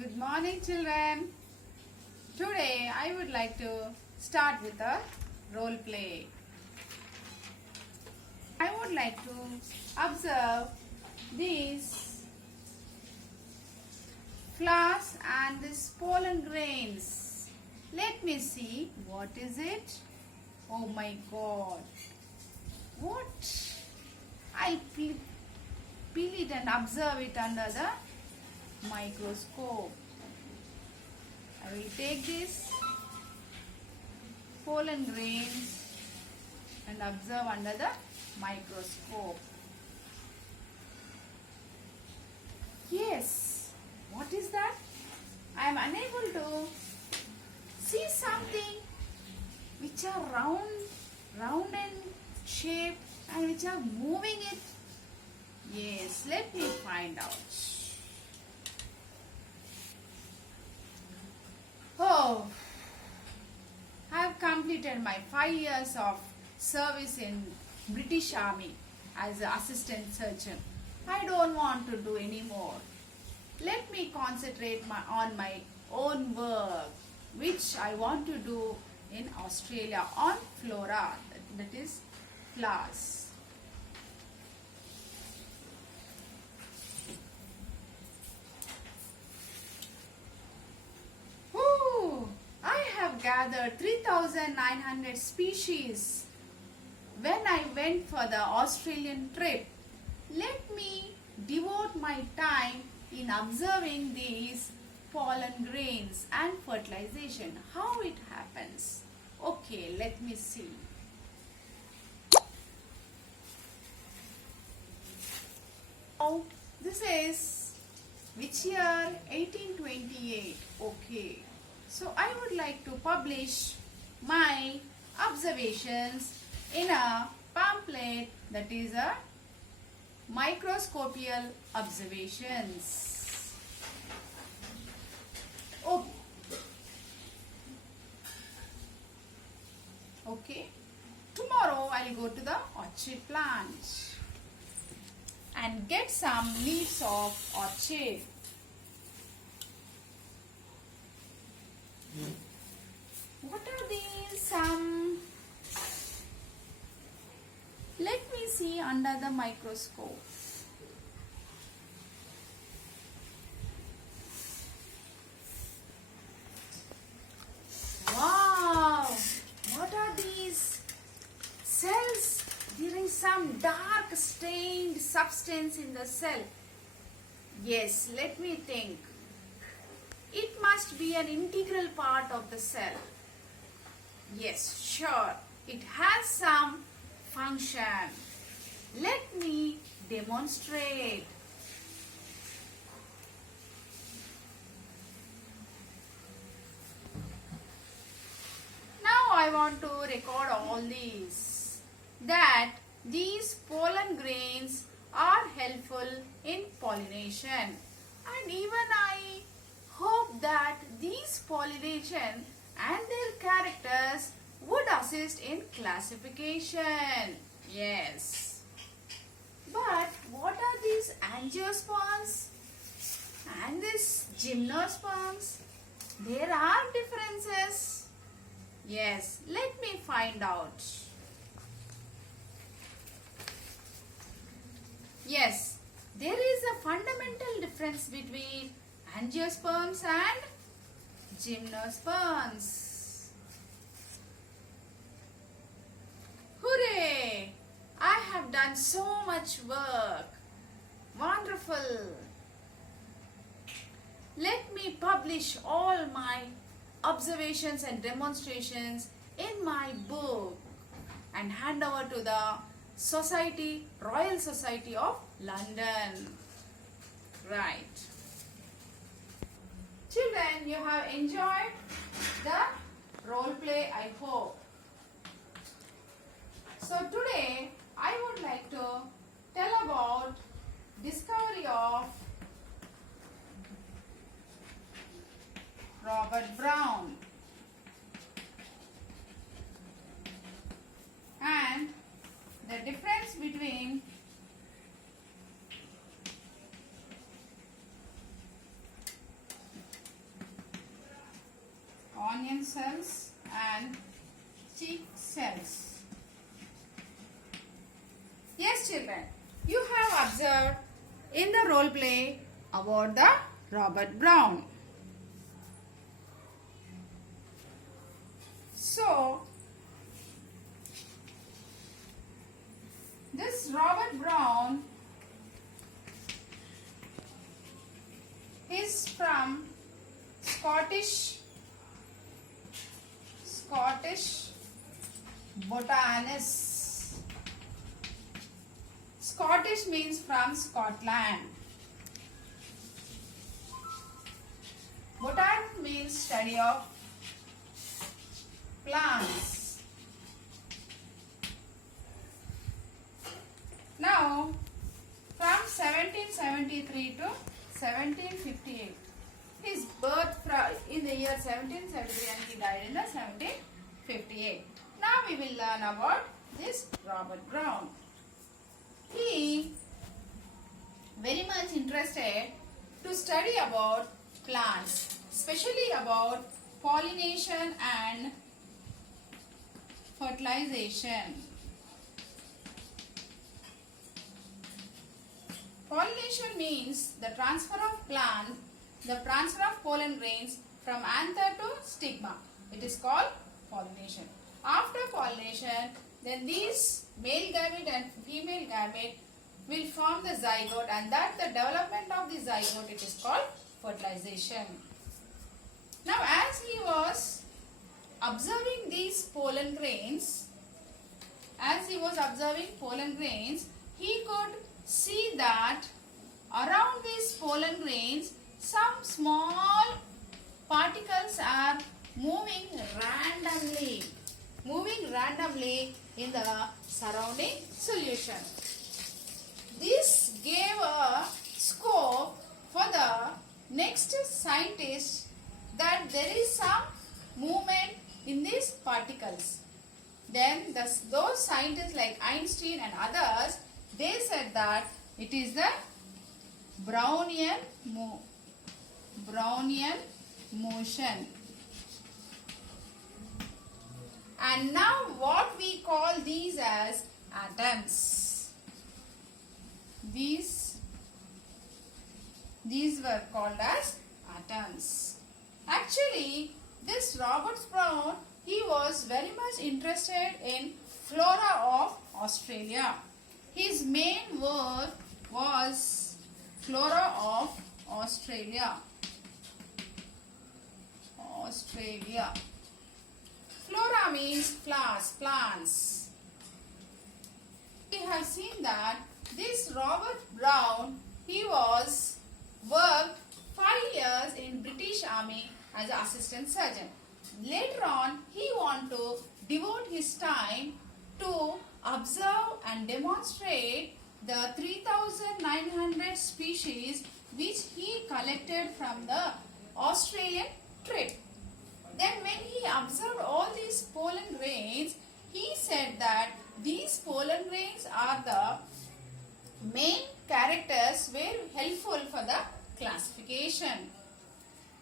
Good morning, children. Today I would like to start with a role play. I would like to observe these flowers and these pollen grains. Let me see, what is it? Oh my God. What? I'll peel it and observe it under the microscope. I will take this pollen grains and observe under the microscope. Yes, what is that? I am unable to see something which are round in shape and which are moving it. Yes, let me find out. Oh, I have completed my 5 years of service in British Army as an assistant surgeon. I don't want to do any more. Let me concentrate on my own work, which I want to do in Australia on flora, that is flowers. Gathered 3,900 species when I went for the Australian trip. Let me devote my time in observing these pollen grains and fertilization, how it happens. Okay, let me see. Oh, this is which year? 1828. Okay. So I would like to publish my observations in a pamphlet, that is a microscopical observations. Okay. Tomorrow I will go to the orchid plant and get some leaves of orchid. What are these? Let me see under the microscope. Wow! What are these cells? There is some dark stained substance in the cell. Yes, let me think. It must be an integral part of the cell. Yes, sure. It has some function. Let me demonstrate. Now I want to record all these. That these pollen grains are helpful in pollination. And even I hope that these pollination and their characters would assist in classification. Yes. But what are these angiosperms and these gymnosperms? There are differences. Yes, let me find out. Yes, there is a fundamental difference between angiosperms and gymnosperms. Hooray! I have done so much work. Wonderful. Let me publish all my observations and demonstrations in my book and hand over to the Royal Society of London. Right. Children, you have enjoyed the role play, I hope. So today I would like to tell about discovery of Robert Brown and the difference between onion cells and chick cells. Yes, children, you have observed in the role play about the Robert Brown. So, this Robert Brown is from Scottish botanist. Scottish means from Scotland. Botan means study of plants. Now, from 1773 to 1758, his birth in the year 1773 and he died in the 1758. Now we will learn about this Robert Brown. He very much interested to study about plants, especially about pollination and fertilization. Pollination means the transfer of pollen grains from anther to stigma. It is called pollination. After pollination, then these male gamete and female gamete will form the zygote, and that the development of the zygote, it is called fertilization. Now, as he was observing these pollen grains, he could see that around these pollen grains some small particles are moving randomly in the surrounding solution. This gave a scope for the next scientist that there is some movement in these particles. Then those scientists like Einstein and others, they said that it is the Brownian motion. And now what we call these as atoms. These were called as atoms. Actually, this Robert Brown, he was very much interested in flora of Australia. His main work was flora of Australia. Flora means flowers, plants. We have seen that this Robert Brown, he was worked 5 years in British Army as an assistant surgeon. Later on, he wanted to devote his time to observe and demonstrate the 3,900 species which he collected from the Australian trip. Then when he observed all these pollen grains, he said that these pollen grains are the main characters very helpful for the classification.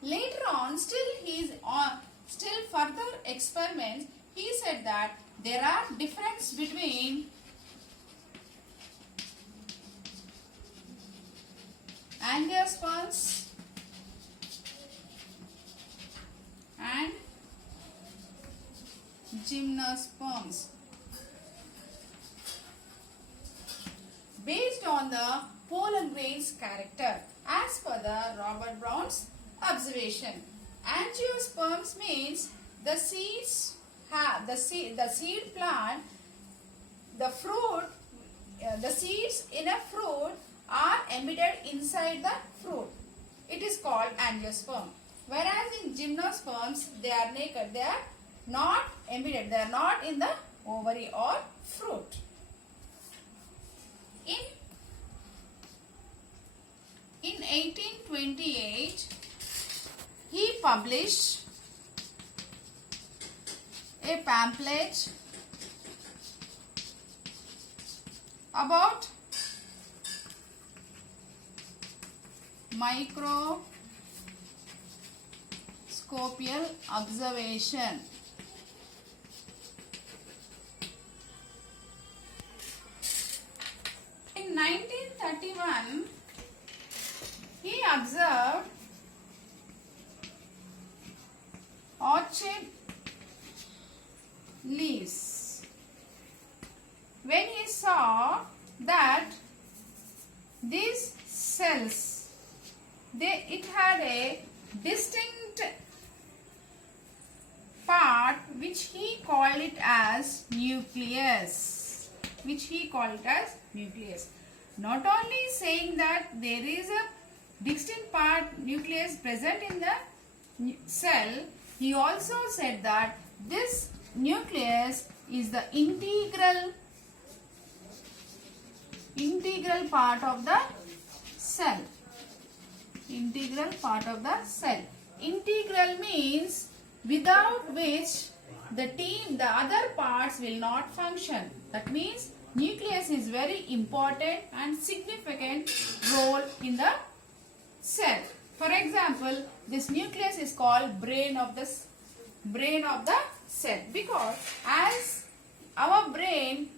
Later on, still further experiments, he said that there are difference between angiosperms and gymnosperms based on the pollen grains character as per the Robert Brown's observation. Angiosperms means the seeds have the seed plant, the fruit, the seeds in a fruit are embedded inside the fruit. It is called angiosperm. Whereas in gymnosperms, they are naked. They are not embedded. They are not in the ovary or fruit. In 1828, he published a pamphlet about microscopical observation. In 1931, he observed orchid leaves. When he saw that these cells, it had a distinct part which he called it as nucleus. Not only saying that there is a distinct part nucleus present in the cell, he also said that this nucleus is the integral part of the cell. Integral means without which the other parts will not function. That means nucleus is very important and significant role in the cell. For example, this nucleus is called brain of the cell, because as our brain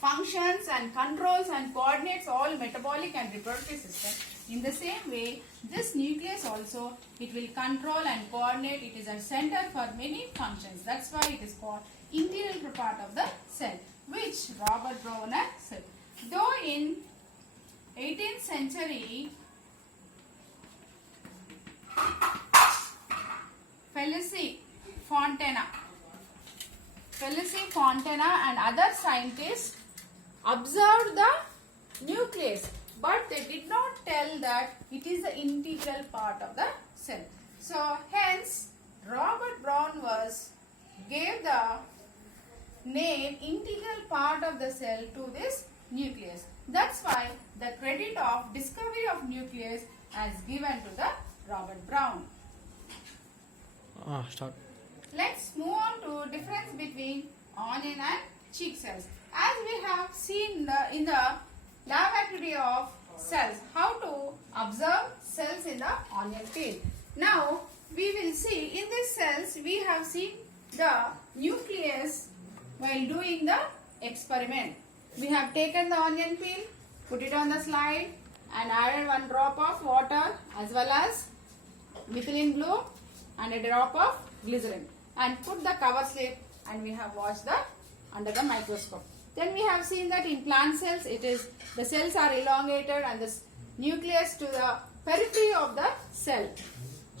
functions and controls and coordinates all metabolic and reproductive system, in the same way this nucleus also, it will control and coordinate. It is a center for many functions. That's why it is called integral part of the cell, which Robert Brown said. Though in 18th century, Felice Fontana and other scientists observed the nucleus, but they did not tell that it is the integral part of the cell. So hence Robert Brown gave the name integral part of the cell to this nucleus. That's why the credit of discovery of nucleus is given to the Robert Brown. Start. Let's move on to difference between onion and cheek cells. As we have seen in the lab activity of cells, how to observe cells in the onion peel. Now we will see in these cells we have seen the nucleus while doing the experiment. We have taken the onion peel, put it on the slide and added one drop of water as well as methylene blue and a drop of glycerin and put the cover slip, and we have watched under the microscope. Then we have seen that in plant cells the cells are elongated and the nucleus to the periphery of the cell,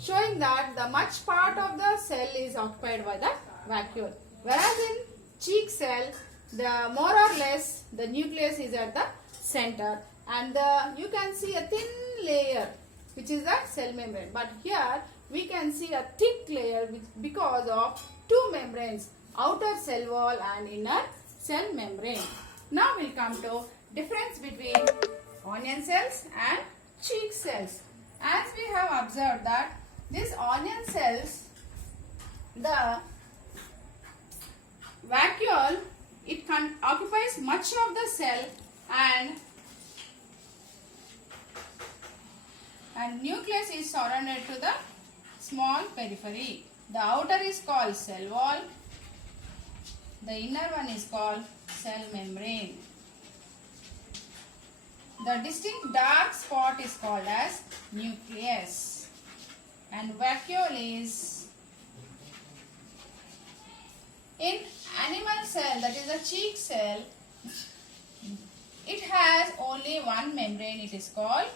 showing that the much part of the cell is occupied by the vacuole. Whereas in cheek cell, the more or less the nucleus is at the center and you can see a thin layer which is the cell membrane. But here we can see a thick layer because of two membranes, outer cell wall and inner cell membrane. Now we'll come to difference between onion cells and cheek cells. As we have observed that these onion cells, the vacuole, it occupies much of the cell and nucleus is surrounded to the small periphery. The outer is called cell wall. The inner one is called cell membrane. The distinct dark spot is called as nucleus. And vacuole is in animal cell, that is a cheek cell, it has only one membrane, it is called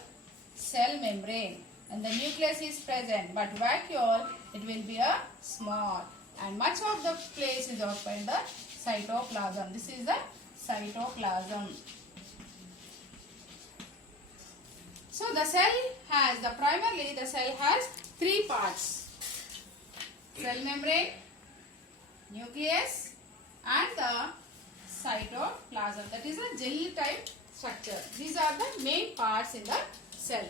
cell membrane, and the nucleus is present, but vacuole, it will be a small and much of the place is occupied in the cytoplasm. This is the cytoplasm. So the cell has primarily the cell has three parts: cell membrane, nucleus and the cytoplasm, that is a gel type structure. These are the main parts in the cell.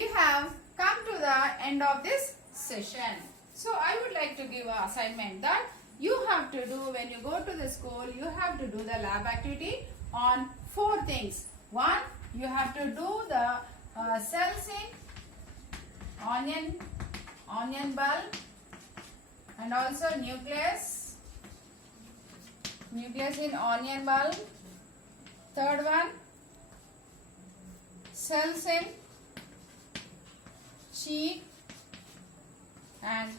We have come to the end of this session. So I would like to give an assignment that you have to do when you go to the school. You have to do the lab activity on 4 things. 1. You have to do the cells in onion bulb, and also nucleus in onion bulb. Third one, cells in cheek, and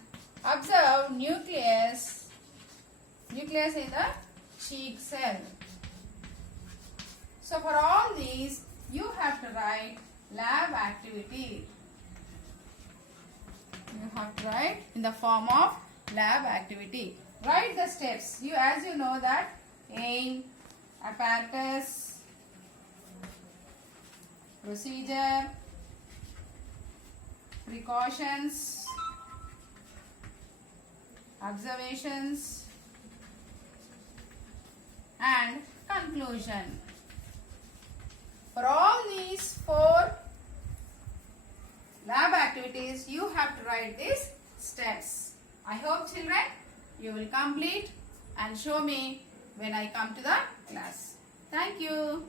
observe nucleus in the cheek cell. So for all these you have to write lab activity. You have to write in the form of lab activity. Write the steps. As you know that aim, apparatus, procedure, precautions, observations, and conclusion. For all these 4 lab activities, you have to write these steps. I hope, children, you will complete and show me when I come to the class. Thank you.